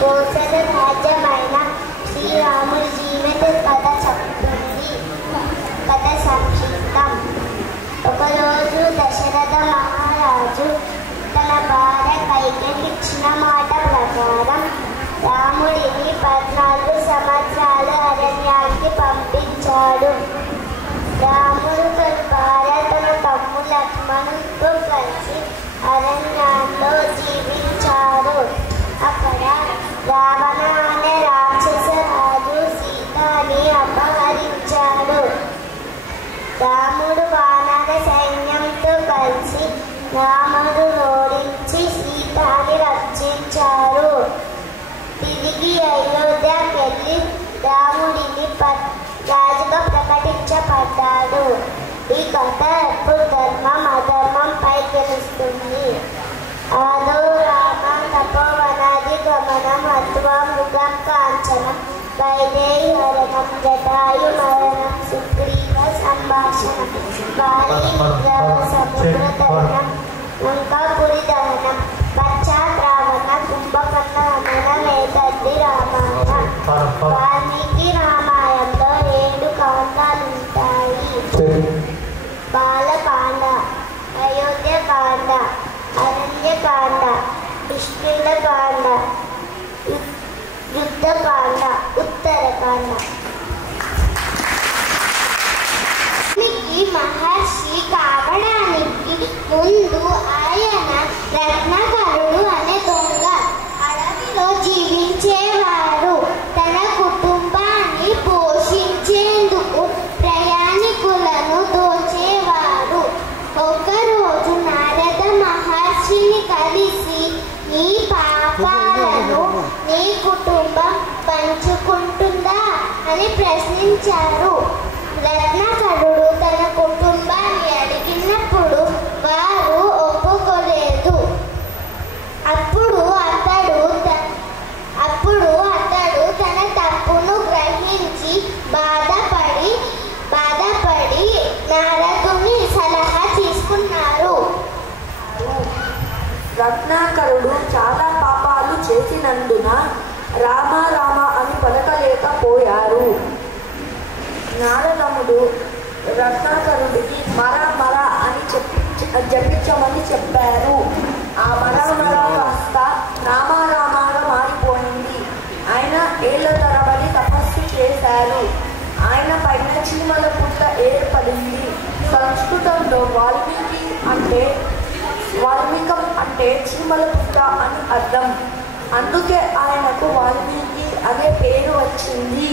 కోసల రాజ్యమైన శ్రీరాముడి జీవిత కథ చెప్తుంది. కథ సంక్షిప్తం. ఒకరోజు దశరథ మహారాజు తన భార్య కైకేయికి ఇచ్చిన మాట ప్రకారం రాముడిని 14 సంవత్సరాలు అరణ్యానికి పంపించాడు. రాముడు తన భార్య తన తమ్ముడు లక్ష్మణుడితో కలిసి అరణ్యంలో జీవించాడు. అక్కడ రావణ అనే రాక్షస రాజు సీతని అపహరించాడు. రాముడు వానర సైన్యంతో కలిసి రాముడు ఓడించి సీతని రక్షించారు. తిరిగి అయోధ్యకెళ్ళి రాముడిని రాజుగా ప్రకటించబడ్డాడు. ఈ కథ ఎప్పుడు ధర్మం అధర్మంపై గెలుస్తుంది. ఆదో రామ తపోవనాది గమనం అత్వా మృగం కాంచనం వైదేహి హరణం జటాయు మరణం సుగ్రీవ సంభాషణం వాలి సముద్ర దహనం లంకాపురి దహనం పశ్చాత్ రావణ కుంభకర్ణ హననం ఏతద్ది రామాయణం. వాల్మీకి రామాయణంలో 7 కాండాలుంటాయి. బాలకాండ, అయోధ్యకాండ, అరణ్యకాండ, కిష్కింధకాండ, యుద్ధకాండ, ఉత్తరకాండ. మహర్షి కావడానికి ముందు ఆయన రత్నాకరుడు అనే దొంగ అడవిలో జీవించేవారు. తన కుటుంబాన్ని పోషించేందుకు ప్రయాణికులను దోచేవారు. ఒకరోజు నారద మహర్షిని కలిసి నీ పాపాలను నీ కుటుంబం పంచుకుంటుందా అని ప్రశ్నించారు. రత్నాకరుడు తన కుటుంబాన్ని అడిగినప్పుడు వారు ఒప్పుకోలేదు. అప్పుడు అతడు తన తప్పును గ్రహించి బాధపడి నారదుని సలహా తీసుకున్నారు. రత్నాకరుడు చాలా పాపాలు చేసినందున రామ రామ అని పలకలేకపోయారు. నారదముడు రత్నాకరుడికి మర మర అని జపించమని చెప్పారు. ఆ మర మర కాస్త రామ రామాగా మారిపోయింది. ఆయన ఏళ్ల తరబడి తపస్సు చేశారు. ఆయన పైన చీమల పుట్ట ఏర్పడింది. సంస్కృతంలో వాల్మీకం అంటే చీమల పుట్ట అని అర్థం. అందుకే ఆయనకు వాల్మీకి అనే పేరు వచ్చింది.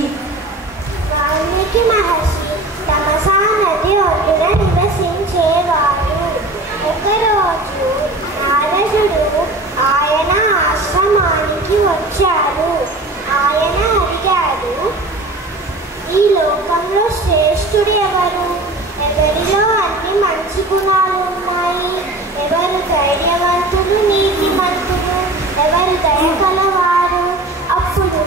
వాల్మీకి మహర్షి తమసా నది ఒడ్డున నివసించేవారు. ఒకరోజు నారదుడు ఆయన ఆశ్రమానికి వచ్చాడు. ఆయన అడిగాడు, ఈ లోకంలో శ్రేష్ఠుడు ఎవరు? ఎవరిలో అన్ని మంచి గుణాలు ఉన్నాయి? ఎవరు ధైర్యవంతులు, నీతిమంతులు, ఎవరు దయ కలవారు? అప్పుడు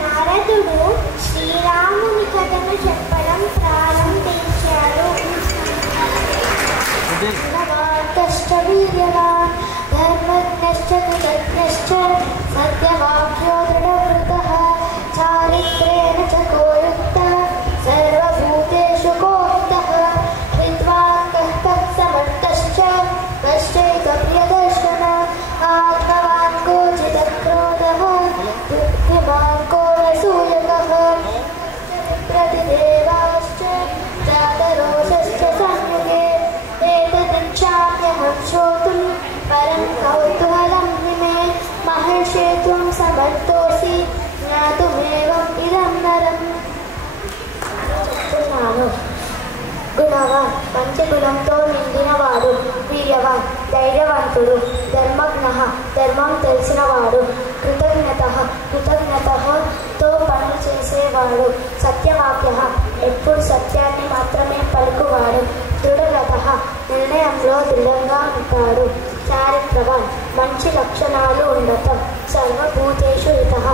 నారదుడు శ్రీరాముని కథను చెప్పడం ప్రారంభించాడు. ధర్మజ్ఞశ్చ కృతజ్ఞశ్చ సత్యవాక్యో దృఢవ్రతః చారిత్రేణ చ కోయుక్తః సర్వభూతేషు కోవిదః విద్వాంగః తత్సమర్థశ్చ కశ్చైక ప్రియదర్శనः ఆత్మవాన్ కోచితక్రోధః బుద్ధిమాన్ కోరసూయకః प्रतिदेवाश्च जातरोषश्च संयुगे एतदिच्छाम्यहं श्रोतुं परं कौतूहलं मे महर्षे त्वं समर्थोऽसि ज्ञातुमेवम् इदं नरम्. గుణవాన్ మంచి గుణంతో నిండినవాడు, వీర్యవాన్ ధైర్యవంతుడు, ధర్మజ్ఞ ధర్మం తెలిసినవాడు, కృతజ్ఞతతో పనులు చేసేవాడు, సత్యవాక్య ఎప్పుడు సత్యాన్ని మాత్రమే పలుకువాడు, దృఢవ్రత నిర్ణయంలో దృఢంగా ఉంటాడు, చారిత్రవాన్ మంచి లక్షణాలు ఉండటం, సర్వభూతేషు హితః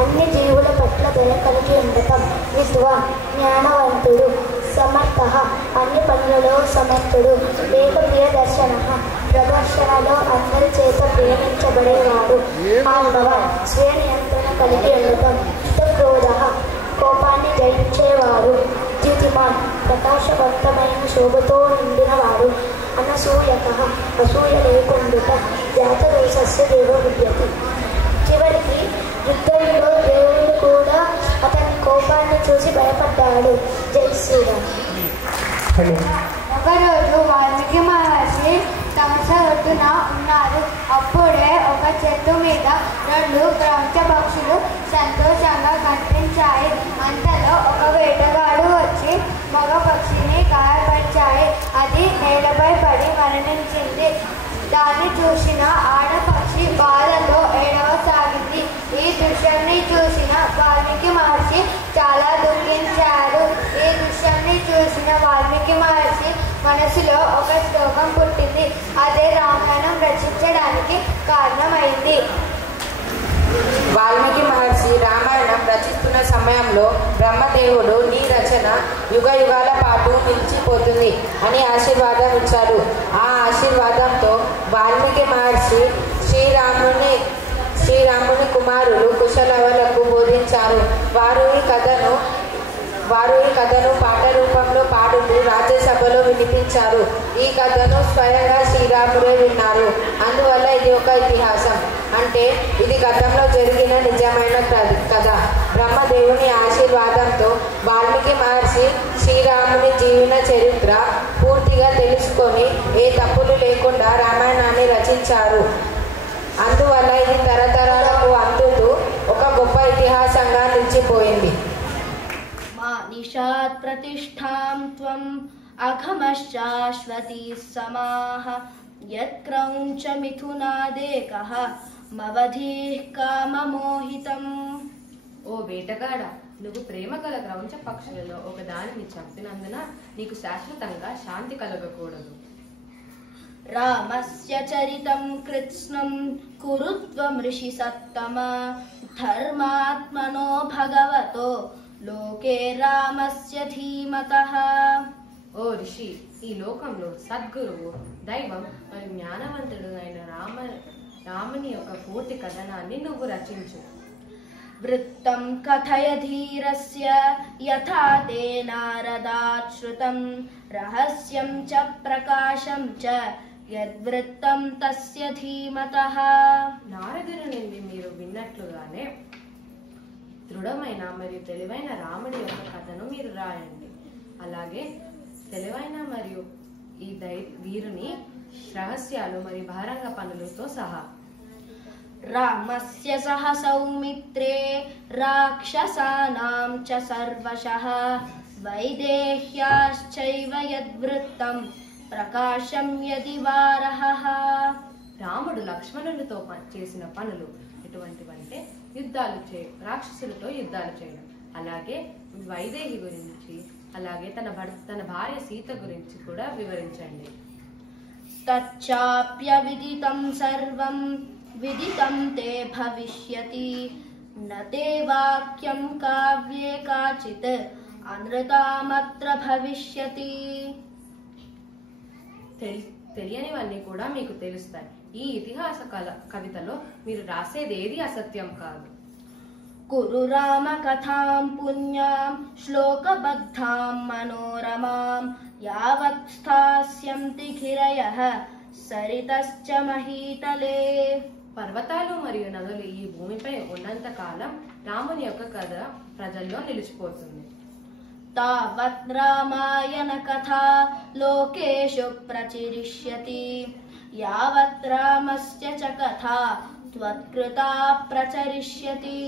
అన్ని జీవుల పట్ల దయ కలిగి ఉండటం, విద్వాన్ జ్ఞానవంతుడు, సమర్థ అన్ని పనులలో సమర్థుడు, ప్రియ ప్రదర్శనలో అందరి చేత ప్రేమించబడేవాడు, మానవ స్వీయ నియంత్రణ కలిగి ఉండటం. క్రోధ కోపాన్ని జయించేవాడు. ద్యుతిమాన్ ప్రకాశవంతమైన శోభతో నిండినవాడు. అనసూయక అసూయ లేకుండుట. జాతదోషస్య దేవ విద్యతి. చివరికి యుద్ధంలో దేవుడు కూడా అతని కోపాన్ని చూసి భయపడ్డాడు. జై శ్రీరామ్. ఒకరోజు వాల్మీకి మహర్షి తమస ఒడ్డున ఉన్నారు. అప్పుడే ఒక చెట్టు మీద 2 క్రౌంచ పక్షులు సంతోషంగా కనిపించాయి. అంతలో ఒక వేటగాడు వచ్చి మగ పక్షిని గాయపరిచాయి. అది నేలపై పడి మరణించింది. దాన్ని చూసిన ఆడపక్షి బాధతో ఏడవసాగింది. ఈ దృశ్యాన్ని చూసిన వాల్మీకి మహర్షి చాలా దుఃఖించారు. ఈ దృశ్యాన్ని చూసిన వాల్మీకి మహర్షి మనసులో ఒక శ్లోకం పుట్టింది. అదే రామాయణం రచించడానికి కారణమైంది. వాల్మీకి మహర్షి రామాయణం రచిస్తున్న సమయంలో బ్రహ్మదేవుడు నీ రచన యుగ యుగాల పాటు నిలిచిపోతుంది అని ఆశీర్వాదం ఇచ్చారు. ఆ ఆశీర్వాదంతో వాల్మీకి మహర్షి శ్రీరాముని కుమారులు కుశలవలకు బోధించారు. వారు ఈ కథను పాట రూపంలో పాడుతూ రాజ్యసభలో వినిపించారు. ఈ కథను స్వయంగా శ్రీరాముడే విన్నారు. అందువల్ల ఇది ఒక ఇతిహాసం. అంటే ఇది గతంలో జరిగిన నిజమైన కథ. బ్రహ్మదేవుని ఆశీర్వాదంతో వాల్మీకి మహర్షి శ్రీరాముని జీవన చరిత్ర పూర్తిగా తెలుసుకొని ఏ తప్పులు లేకుండా రామాయణాన్ని రచించారు. అందువల్ల ఇది తరతరాలకు అందుతూ ఒక గొప్ప ఇతిహాసంగా నిలిచిపోయింది. నిషాత్ ప్రతిష్ఠాం త్వం అఘమశ్శాశ్వతీ సమాః యత్క్రౌంచ మిథునాదేకః మవధీః కామమోహితం. ఓ వేటగాడ, నువ్వు ప్రేమ గల క్రౌంచ పక్షులలో ఒక దానిని చంపినందున నీకు శాశ్వతంగా శాంతి కలగకూడదు. రామస్య చరితం కృత్స్నం కురుత్వం ఋషి సత్తమ ధర్మాత్మనో భగవతో లోకే రామస్య ధీమతః. ఓ ఋషి, ఈ లోకంలో సద్గురువు, దైవం మరియు జ్ఞానవంతుడు అయిన రాముని యొక్క పూర్తి కథనాన్ని నువ్వు రచించు. వృత్తం కథయ ధీరస్య యథా తే నారదాత్ శ్రుతం రహస్యం చ ప్రకాశం చ యద్వృత్తం తస్య ధీమతః. నారదుని నుండి మీరు విన్నట్లుగానే దృఢమైన మరియు తెలివైన రాముడి యొక్క కథను మీరు రాయండి. అలాగే తెలివైన మరియు ఈ వీరుని రహస్యాలు మరియు బహిరంగ పనులతో సహా. రామస్య సహ సౌమిత్రే రాక్షసానాం చ సర్వశః వైదేహ్యాశ్చైవ యద్వృత్తం ప్రకాశం యది వారహః. రాముడు లక్ష్మణులతో చేసిన పనులు ఎటువంటివంటే రాక్షసులతో యుద్ధాలు చేయడం, అలాగే వైదేహి గురించి, అలాగే తన భార్య సీత గురించి కూడా వివరించండి. తచ్చాప్యవిదితం సర్వం విదితం తే భవిష్యతి నతే వాక్యం కావ్యే కాచిత్ అనృతామత్ర భవిష్యతి. తెలియనివన్నీ కూడా మీకు తెలుస్తాయి. ఈ ఇతిహాస కవితలో మీరు రాసేదేది అసత్యం కాదు. కురు రామ కథాం పుణ్యాం శ్లోకబద్ధాం మనోరమాం యావత్ స్థాస్యంతి గిరయః సరితశ్చ మహీతలే. పర్వతాలు మరియు నదులు ఈ భూమిపై ఉన్నంత కాలం రాముని యొక్క కథ ప్రజల్లో నిలిచిపోతుంది. తావత్ రామాయణ కథా లోకేషు ప్రచిరిష్యతి యావత్ రామస్య చ కథా త్వత్కృతా ప్రచరిష్యతి.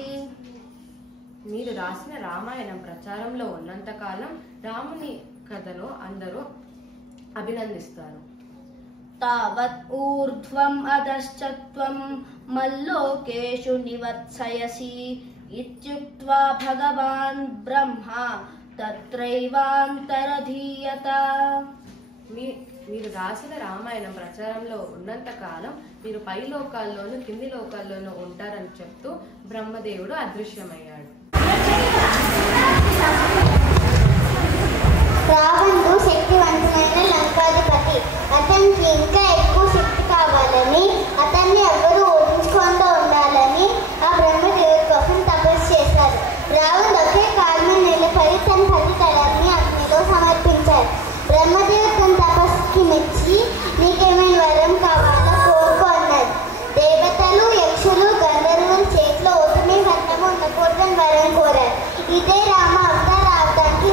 మీరు రాసిన రామాయణం ప్రచారంలో ఉన్నంత కాలం రాముని కథను అందరూ అభినందిస్తారు. తావత్ ఊర్ధ్వం అధశ్చ త్వం మల్లోకేషు నివత్సయసి ఇత్యుక్త్వా భగవాన్ బ్రహ్మ తత్రైవాంతరధీయత. మీరు రాసిన రామాయణం ప్రచారంలో ఉన్నంత కాలం మీరు పై లోకాల్లోనూ కింది లోకాల్లోనూ ఉంటారని చెప్తూ బ్రహ్మదేవుడు అదృశ్యమయ్యాడు. రావణుడు శక్తివంతమైన లంకాధిపతి. అతనికి ఇంకా ఎక్కువ శక్తి కావాలని, అతన్ని ఎవరు ఓడించకుండా ఉండాలని ఆ బ్రహ్మదేవుడి కోసం ఇదే రామ అవతారానికి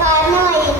కారణమైంది.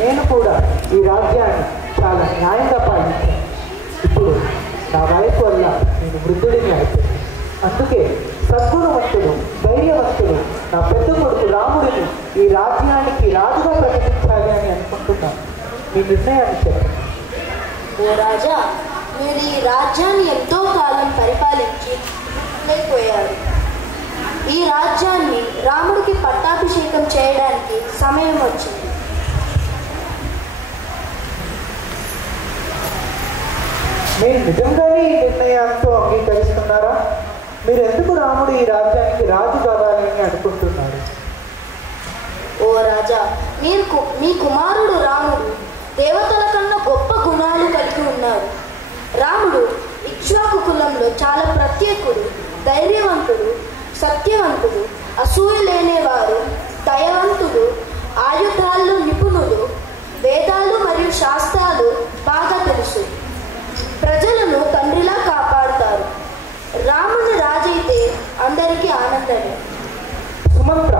నేను కూడా ఈ రాజ్యాన్ని చాలా న్యాయంగా పాలించాను. ఇప్పుడు నా వయసు వల్ల నేను వృద్ధుడిని అయిపోయాను. అందుకే సద్గుణవంతుడు, ధైర్యవంతుడు నా పెద్ద కొడుకు రాముడిని ఈ రాజ్యానికి రాజుగా ప్రకటించాలి అని అనుకుంటున్నాను. మీ నిర్ణయాన్ని చెప్పండి. ఓ రాజా, మీరు ఈ రాజ్యాన్ని ఎంతో కాలం పరిపాలించి లేకపోయారు. ఈ రాజ్యాన్ని రాముడికి పట్టాభిషేకం చేయడానికి సమయం వచ్చింది. మీరు నిజంగానే ఈ నిర్ణయాలతో అంగీకరిస్తున్నారా? మీరు ఎందుకు రాముడు ఈ రాజ్యానికి రాజు కావాలని అనుకుంటున్నారు? మీ కుమారుడు రాముడు దేవతల కన్నా గొప్ప గుణాలు కలిగి ఉన్నారు. రాముడు ఇక్ష్వాకు కులంలో చాలా ప్రత్యేకుడు, ధైర్యవంతుడు, సత్యవంతుడు, అసూయ లేనివారు, దయవంతుడు, ఆయుధాల్లో నిపుణుడు, వేదాలు మరియు శాస్త్రాలు బాగా తెలుసు, ప్రజలను తండ్రిలా కాపాడుతారు. రాముని రాజైతే అందరికీ ఆనందమే. సుమంత్ర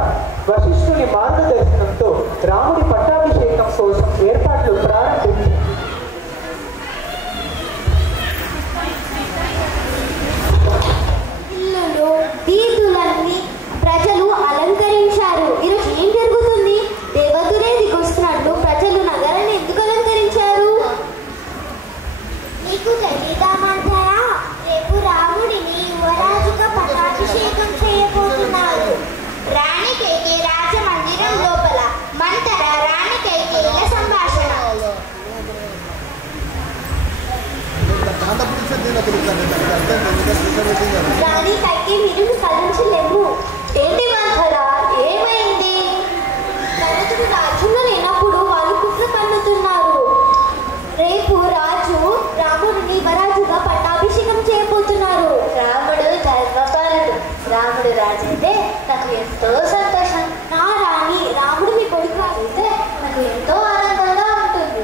వశిష్ఠుని మార్గదర్శనంతో రాముడి పట్టాభిషేకం కోసం ఏర్పాట్లు ప్రారంభించింది. ఇల్లులు వీధులన్నీ ప్రజలు అలంకరించారు. ఈరోజు ఏం జరుగుతుంది? దేవదురే దిగొస్తున్నట్లు ప్రజలు నగరాన్ని ఎందుకు అలంకరించారు? నీకు తెలీదామంటారా? రేపు రాముడిని యువరాజుగా పట్టాభిషేకం చేయబోతున్నారు. రాణి కైకేయి రాజమందిరం లోపల మంతర రాణి కైకేయిల సంభాషణ. రాణి కైకేయి మీరు కదించలేము. ఏంటి మంతర, ఏమైంది? భరతుడు రాజ్యంలో లేనప్పుడు వాళ్ళు కుట్ర పన్నుతున్నారు. రేపు రాజు రాముడిని యువరాజుగా పట్టాభిషేకం చేయబోతున్నారు. రాముడు ధర్మపాలుడు. రాముడు రాజు అయితే నాకు ఎంతో సంతోషం. నా రాణి, రాముడు మీ కొడుకు రాజు అయితే నాకు ఎంతో ఆనందంగా ఉంటుంది.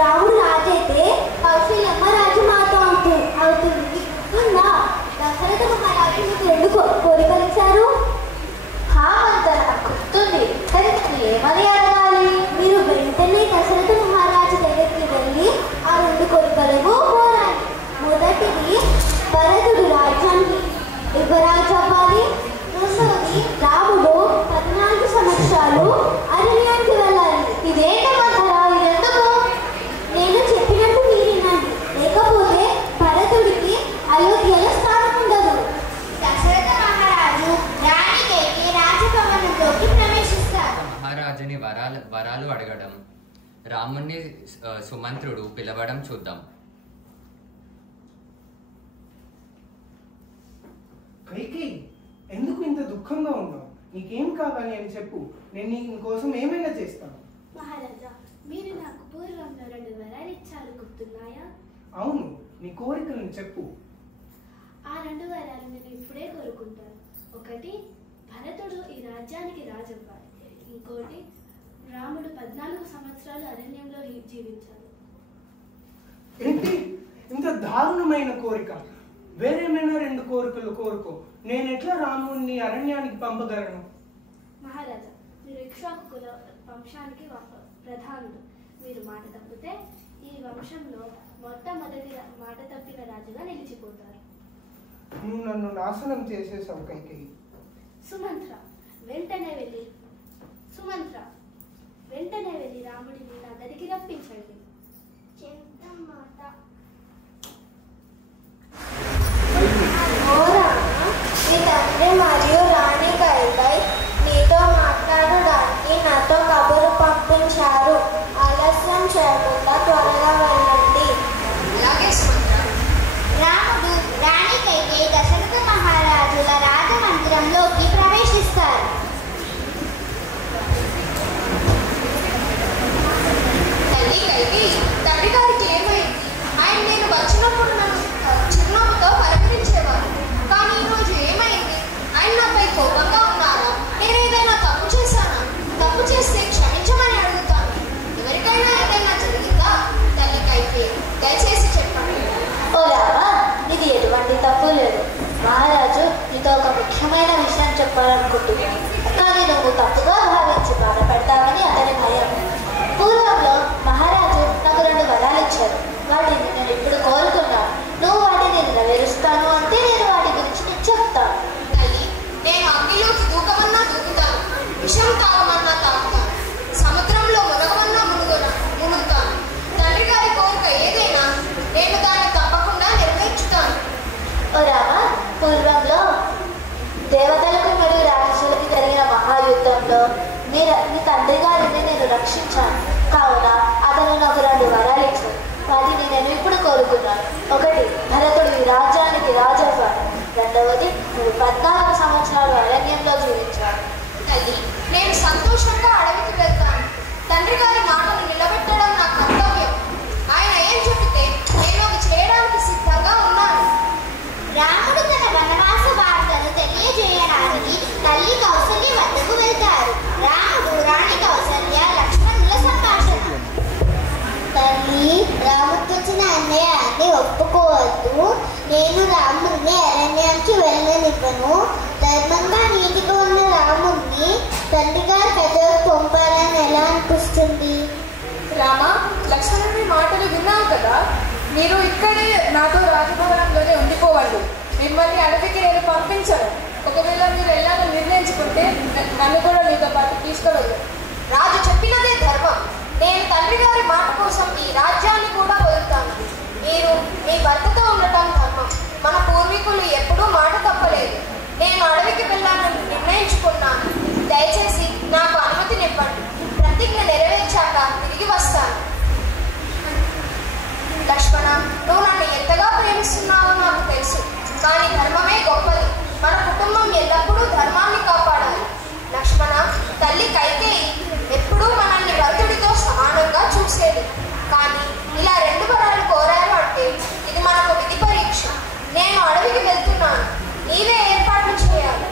రాముడు రాజు అయితే కౌశల్యమ్మ రాజు మాత అవుతుంది. దశరథ మహారాజు మీకు 2 కోరికలు ఇచ్చారు. గుర్తుంది, సరే ఏమని అడగాలి? మీరు వెంటనే దశరథ మహారాజు దగ్గరికి వెళ్ళి ఆ 2 కోరికలను కోరాలి. మొదటిది భరతుడు రాజ్యానికి యువరాజు అవ్వాలి. రెండవది రాముడు 14 సంవత్సరాలు అరణ్యానికి వెళ్ళాలి. ఇదేంటమంటారా? ఇదెందుకు? నేను చెప్పినట్టు మీరు వినండి, లేకపోతే భరతుడికి అయోధ్యలో స్థానం ఉండదు. దశరథ మహారాజు రాణి కైకేయి రాజభవనంలోకి ప్రవేశిస్తారు. మహారాజుని వరాలు అడగడం, రాముణ్ణి సుమంత్రుడు పిలవడం చూద్దాం. కైకేయి, ఎందుకు ఇంత దుఃఖంగా ఉన్నావు? నీకేం కావాలి అని చెప్పు, నేను నీ కోసం ఏమైనా చేస్తాను. మహారాజా, మీరు నాకు పూర్వంలో 2 వరాలు ఇచ్చారు, గుర్తున్నాయా? అవును, నీ కోరికలను చెప్పు. ఆ 2 వరాలు నేను ఇప్పుడే కోరుకుంటాను. ఒకటి, భరతుడు ఈ రాజ్యానికి రాజవ్వాలి. ఇంకోటి, రాముడు 14 సంవత్సరాలు అరణ్యంలో జీవించాలి. ఏంటి ఇంత దారుణమైన కోరిక? వేరేమైనా 2 కోరికలు కోరుకో. నేను ఎట్లా రాముడిని అరణ్యానికి పంపగలను? మహారాజా, మీరు ఇక్ష్వాకు కుల వంశానికి ప్రధానుడు. మీరు మాట తప్పితే ఈ వంశంలో మొట్టమొదటి మాట తప్పిన రాజుగా నిలిచిపోతారు. నువ్వు నన్ను నాశనం చేసేసావు కైకేయి. సుమంత్ర వెంటనే వెళ్ళి రాముడిని నా దగ్గరికి రప్పించండి. మీ తండ్రి మరియు రాణి కైకేయి నీతో మాట్లాడడానికి నాతో కబురు పంపించారు. ఆలస్యం చేయకుండా త్వరగా వెళ్ళండి. అలాగే సుమంత్ర. రాముడు రాణి కైకేయి దశరథ మహారాజుల రాజమందిరంలోకి ప్రవేశిస్తారు. తల్లి కైకేయి, తండ్రి గారికి ఏమైంది? ఆయన నేను వచ్చినప్పుడు నన్ను చిరునవ్వుతో పలకరించేవారు. కానీ ఈరోజు ఏమైంది? ఆయన నాపై కోపంగా ఉన్నారా? నేనేదైనా తప్పు చేశానా? తప్పు చేస్తే క్షమించమని అడుగుతాను. ఎవరికైనా ఏదైనా జరిగిందా? తల్లి కైకేయి, దయచేసి చెప్పండి. ఓ రామా, ఇది ఎటువంటి తప్పు లేదు. మహారాజు నీతో ఒక ముఖ్యమైన విషయం చెప్పాలనుకుంటున్నాను. కానీ నువ్వు తప్పుగా భావించి బాధపడతామని అతని భయం. పూర్వంలో మహారాజు నాకు 2 వరాలు ఇచ్చారు. వాటిని నేను ఇప్పుడు కోరుకున్నాను. నువ్వు వాటిని నెరవేరుస్తాను అంటే నేను వాటి గురించి నీకు చెప్తాను. తల్లి, నేను అగ్నిలోకి దూకమన్నా దూకుతాను, విషం తాగమన్నా తాగుతాను, సముద్రంలో మునగమన్నా మునుగుతాను. తండ్రి గారి కోరిక ఏదైనా నేను దాన్ని తప్పకుండా నెరవేర్చుతాను. ఓ రామ, పూర్వంలో దేవతలకు మరియు రాక్షసులకి జరిగిన మహాయుద్ధంలో నీ తండ్రి గారిని నేను రక్షించాను. కావున అతను నాకు 2 వరాలు ఇచ్చాడు. వాటిని నేను ఇప్పుడు కోరుకున్నాను. ఒకటి, భరతుడు ఈ రాజ్యానికి రాజవ్వాలి. రెండవది, నువ్వు 14 సంవత్సరాలు అరణ్యంలో జీవించాలి. తల్లి, నేను రాముడిని అరణ్యానికి వెళ్ళనివ్వను. ధర్మంగా నీటిగా ఉన్న రాముడిని తండ్రి గారు కథకు పంపాలని ఎలా అనిపిస్తుంది? రామ, లక్ష్మణుడి మాటలు విన్నావు కదా. మీరు ఇక్కడే నాతో రాజభవనంలోనే ఉండిపోవండి. మిమ్మల్ని అడవికి నేను పంపించను. ఒకవేళ మీరు వెళ్ళాలని నిర్ణయించుకుంటే నన్ను కూడా మీతో పాటు తీసుకువెళ్ళు. రాజు చెప్పినదే ధర్మం. నేను తండ్రి గారి మాట కోసం ఈ రాజ్యాన్ని కూడా వదులుతాను. మీరు మీ భర్తతో ఉండటం ధర్మం. మన పూర్వీకులు ఎప్పుడూ మాట తప్పలేదు. నేను అడవికి వెళ్ళాలని నిర్ణయించుకున్నాను. దయచేసి నాకు అనుమతినివ్వండి. ప్రతిజ్ఞ నెరవేర్చాక తిరిగి వస్తాను. లక్ష్మణ, నువ్వు నన్ను ఎంతగా ప్రేమిస్తున్నావో నాకు తెలుసు. కానీ ధర్మమే గొప్పది. మన కుటుంబం ఎల్లప్పుడూ ధర్మాన్ని కాపాడాలి. లక్ష్మణ, తల్లి కైకేయి ఎప్పుడూ మనల్ని భరతుడితో సమానంగా చూసేది. కానీ ఇలా 2 వరాలు కోరారు అంటే ఇది మనకు విధి పరీక్ష. నేను అడవికి వెళ్తున్నాను. నీవే ఏర్పాట్లు చేయాలి.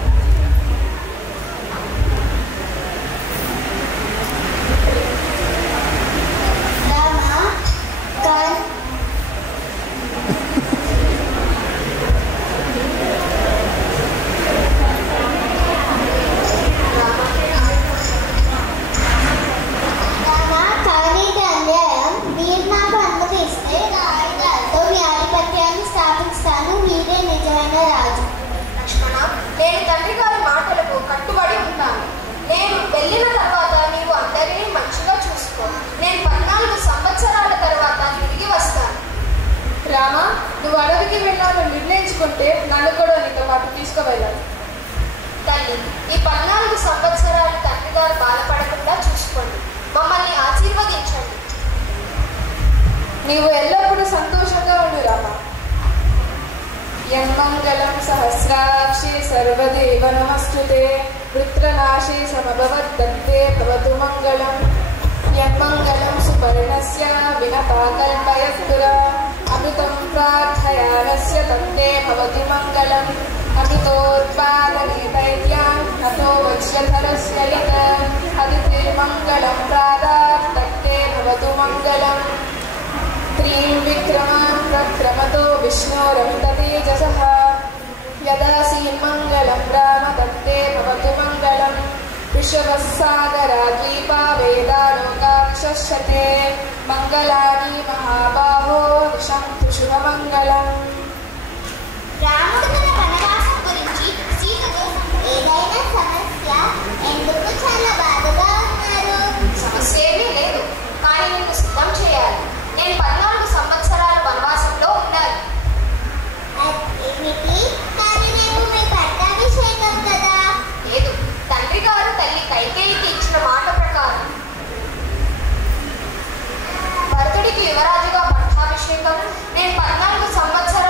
నేను తండ్రి గారి మాటలకు కట్టుబడి ఉంటాను. నేను వెళ్ళిన తర్వాత నీవు అందరినీ మంచిగా చూసుకో. నేను 14 సంవత్సరాల తర్వాత తిరిగి వస్తాను. రామ, నువ్వు అడవికి వెళ్ళాలని నిర్ణయించుకుంటే నన్ను కూడా నీతో పాటు తీసుకువెళ్ళాలి. తల్లి, ఈ 14 సంవత్సరాలు తండ్రి గారు బాధపడకుండా చూసుకోండి. మమ్మల్ని ఆశీర్వదించండి. నీవు ఎల్లప్పుడూ సంతోషంగా ఉండు రామ. యన్మంగళం సహస్రాక్షి సర్వదేవ నమస్తుతే వృత్రనాశే సమభవద్దత్తే భవతు మంగళం. యన్మంగళం సుపర్ణస్య వినతా కల్పయత్తుర అమృతం ప్రార్థయానస్య తత్తే భవతు మంగళం. అమితోత్పాదనే దైత్యాం హతో వజ్రధరస్య యత్ అదితే మంగళం ప్రాదాత్ తత్తే భవతు మంగళం. త్రీం విక్రమాన్ ప్రక్రమతో విష్ణోరమితతేజసః యదాసీన్మంగళం రామ తత్తే భవతు మంగళం. వృషభస్సాగరాద్వీపా వేదాలోకాక్షతే మంగళాని మహాబాహో విశంతు శుభమంగళం. రాముడు తన వనవాసం గురించి సీతతో ఏదైనా సమస్య ఎందుకు చాలా బాధగా ఉన్నారు? సమస్య ఏమీ లేదు. కానీ నిన్ను సిద్ధం చేయాలి. నేను 14 సంవత్సరాల వనవాసంలో ఉండాలి. ఏమిటి? కానీ నేను మీ పట్టాభిషేకం కదా. లేదు, తండ్రి గారు తల్లి కైకేయికి ఇచ్చిన మాట ప్రకారం భరతుడికి యువరాజుగా పట్టాభిషేకం. నేను 14 సంవత్సరాల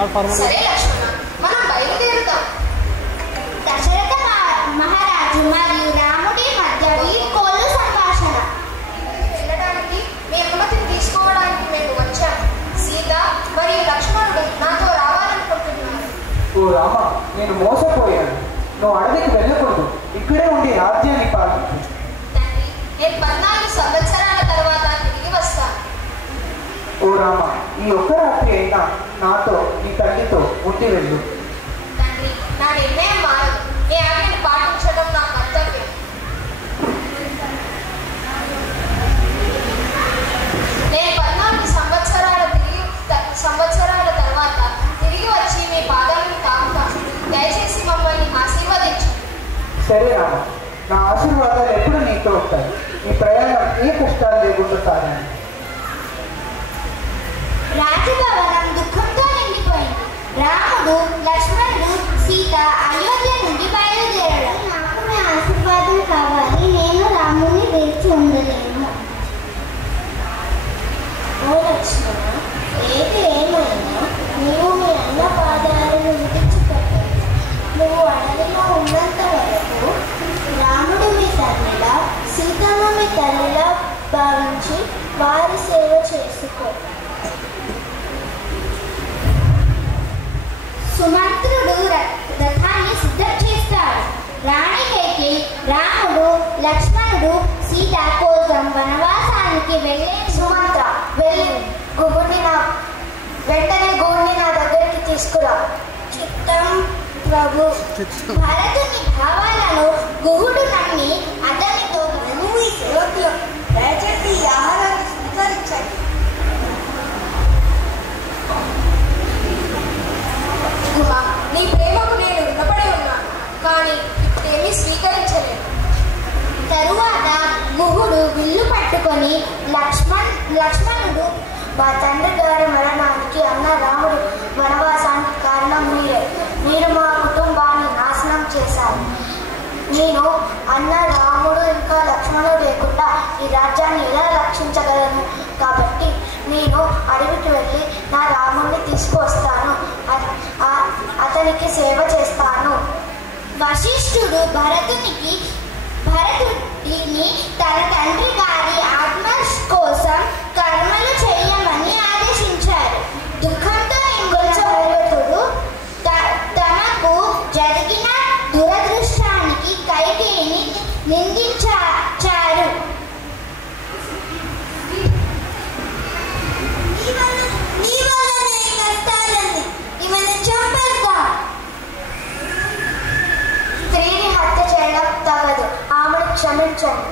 సరే లక్ష్మణ, మనం బయలుదేరుతాం. దశరథ మహారాజు మరియు రాముడి మధ్య వీడ్కోలు సంభాషణ. వెళ్ళడానికి మీ అనుమతిని తీసుకోవడానికి మేము వచ్చాము. సీత మరియు లక్ష్మణుడు నాతో రావాలనుకుంటున్నారు. ఓ రామ, నేను మోసపోయాను. నువ్వు అడవికి వెళ్ళకూడదు, ఇక్కడే ఉండి రాజ్యాన్ని పాలించు. తండ్రి, నేను 14 సంవత్సరాల తర్వాత తిరిగి వస్తాను. ఓ రామ, ఈ ఒక్క రాత్రి అయినా నాతో నీ తల్లితో ఉండి వెళ్ళు. తండ్రి, నా నిర్ణయం మారదు. నీ ఆజ్ఞని పాటించడం నా కర్తవ్యం. నేను 14 సంవత్సరాల తర్వాత తిరిగి వచ్చి మీ పాదాలను తాకుతాను. దయచేసి మమ్మల్ని ఆశీర్వదించండి. సరే రామ, నా ఆశీర్వాదాలు ఎప్పుడు నీతో ఉంటాయి. నీ ప్రయాణం ఏ కష్టాలు లేకుండా సాగాను. రాజభవనం దుఃఖంతో నిండిపోయింది. రాముడు, లక్ష్మణుడు, సీత అయోధ్య నుండి బయలుదేరడం. నాకు మీ ఆశీర్వాదం కావాలి. నేను రాముని వేచి ఉండలేను. ఓ లక్ష్మణ, ఏది ఏమైనా నీవు మీ అన్న పాదాలను విడిచిపెట్టాలి. నువ్వు అడవిలో ఉన్నంత వరకు రాముడు మీ తల్లిలా, సీతమ్మ మీ తల్లిలా భావించి వారి సేవ చేసుకో. సుమంత్రుడు రథాన్ని సిద్ధం చేస్తాడు. రాణి కైకేయి రాముడు, లక్ష్మణుడు, సీత కోసం వనవాసానికి వెళ్ళే. సుమంత్ర, వెళ్ళి వెంటనే గూడిని నా దగ్గరికి తీసుకురా. చిత్తం ప్రభు. భరతుని భావాలను గుహుడు నమ్మి అతనితో దయచేసి ఈ ఆహారాన్ని స్వీకరించండి. గుహ, నీ ప్రేమకు నేను రుణపడి ఉన్నాను, కానీ ఇప్పుడేమీ స్వీకరించలేను. తరువాత గుహుడు విల్లు పట్టుకొని లక్ష్మణుడు, మా తండ్రి గారి మరణానికి అన్న రాముడు వనవాసానికి కారణం మీరే. మీరు మా కుటుంబాన్ని నాశనం చేశారు. నేను అన్న రాముడు ఇంకా లక్ష్మణుడు లేకుండా ఈ రాజ్యాన్ని ఎలా రక్షించగలను? కాబట్టి నేను అడవికి వెళ్ళి నా రాముడిని తీసుకొస్తాను. అతనికి సేవ చేస్తాను. వశిష్ఠుడు భరతుడిని తన తండ్రి గారి ఆత్మ కోసం కర్మలు చేయమని ఆదేశించారు. దుఃఖంతో భరతుడు తనకు జరిగిన దురదృష్టానికి కైకేయిని నిందించారు. స్త్రీని హత్య చేయడం తగదు. ఆమెను క్షమించండి.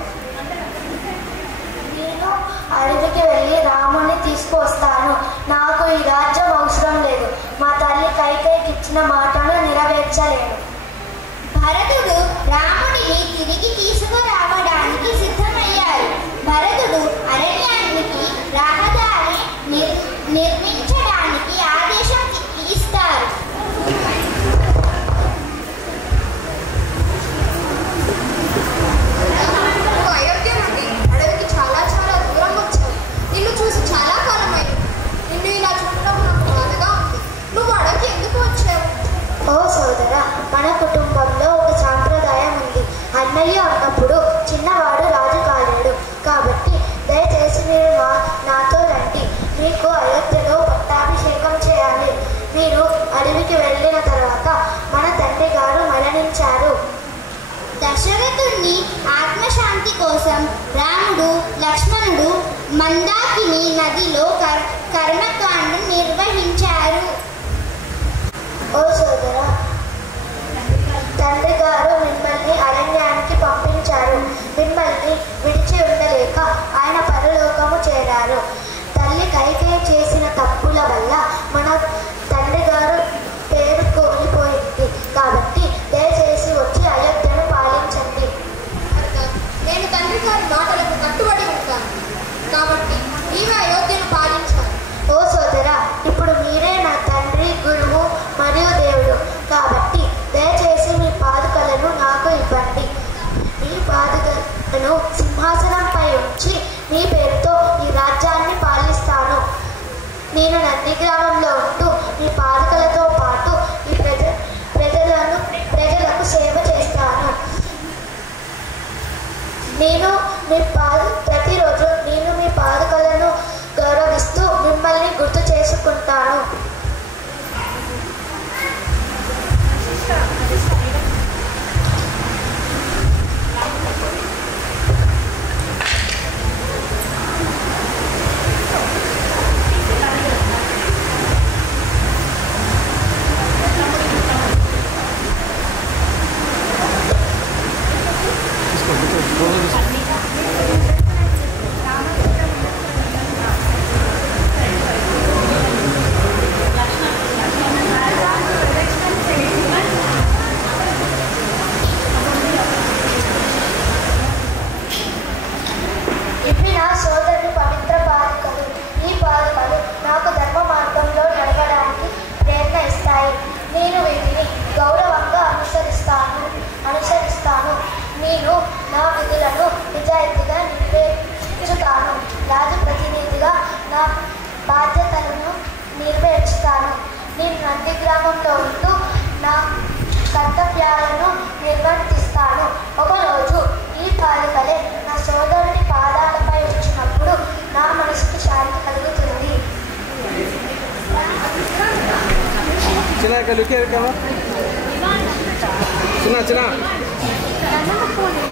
నేను అడవికి వెళ్ళి రాముని తీసుకువస్తాను. నాకు ఈ రాజ్యం అవసరం లేదు. మా తల్లి కైకేయికి ఇచ్చిన మాటను నెరవేర్చలేను. భరతుడు రాముడిని తిరిగి తీసుకురావడానికి సిద్ధమయ్యారు. భరతుడు అరణ్యానికి రహదారి నిర్మించడానికి ఆదేశం ఇస్తారు. నువ్వు అయోధ్య నుండి అడవికి చాలా దూరం వచ్చావు. నిన్ను చూసి చాలా కాలమైంది. నిన్ను ఇలా చూడడం నాకు బాధగా ఉంది. నువ్వు అడవికి ఎందుకు వచ్చావు? ఓ సోదరా, మన కుటుంబంలో ఒక సాంప్రదాయం ఉంది. అన్నయ్య అన్నప్పుడు చిన్నవాడు రాజు కాలేడు. కాబట్టి దయచేసి మీరు నాతో రండి. మీకు అయోధ్యలో పట్టాభిషేకం చేయాలి. మీరు అడవికి వెళ్ళిన తర్వాత మన తండ్రి గారు మరణించారు. దశరథుని ఆత్మశాంతి కోసం రాముడు, లక్ష్మణుడు మందాకిని నదిలో కర్మకాండం నిర్వహించారు. ఓ సోదరా, తండ్రి గారు మిమ్మల్ని అరణ్యానికి పంపించారు. మిమ్మల్ని విడిచి ఉండలేక ఆయన పరలోకము చేరారు. తల్లి కైకేయి చేసిన తప్పుల వల్ల మన తండ్రి గారు పేరు కోల్పోయింది. కాబట్టి దయచేసి వచ్చి అయోధ్యను పాలించండి. నేను తండ్రి గారి మాటలకు కట్టుబడి ఉంటాను. కాబట్టి నీవే అయోధ్యను పాలించాలి. ఓ సోదరా, ఇప్పుడు మీరే నా తండ్రి, గురువు మరియు దేవుడు. కాబట్టి దయచేసి మీ పాదుకలను నాకు ఇవ్వండి. ఈ పాదుకలను సింహాసనంపై ఉంచి మీ పేరుతో ఈ రాజ్యాన్ని పాలిస్తాను. నేను నంది గ్రామంలో ఉంటూ ఈ పాదుకలతో పాటు ఈ ప్రజలకు సేవ చేస్తాను. ప్రతిరోజు నేను మీ పాదుకలను గౌరవిస్తూ మిమ్మల్ని గుర్తు చేసుకుంటాను. ఇవి నా సోదరుని పవిత్ర పాదుకలు. ఈ పాదుకలు నాకు ధర్మ మార్గంలో నడవడానికి ప్రేరణ ఇస్తాయి. నేను వీటిని గౌరవంగా అనుసరిస్తాను. నేను నా విధులను నిజాయితీగా నెరవేర్చుతాను. రాజు ప్రతినిధిగా నా బాధ్యతలను నెరవేర్చుతాను. నేను నంది గ్రామంలో ఉంటూ నా కర్తవ్యాలను నిర్వర్తిస్తాను. ఒకరోజు ఈ పాదుకలే నా సోదరుని పాదాలపై వచ్చినప్పుడు నా మనసుకు శాంతి కలుగుతుంది. చిన్న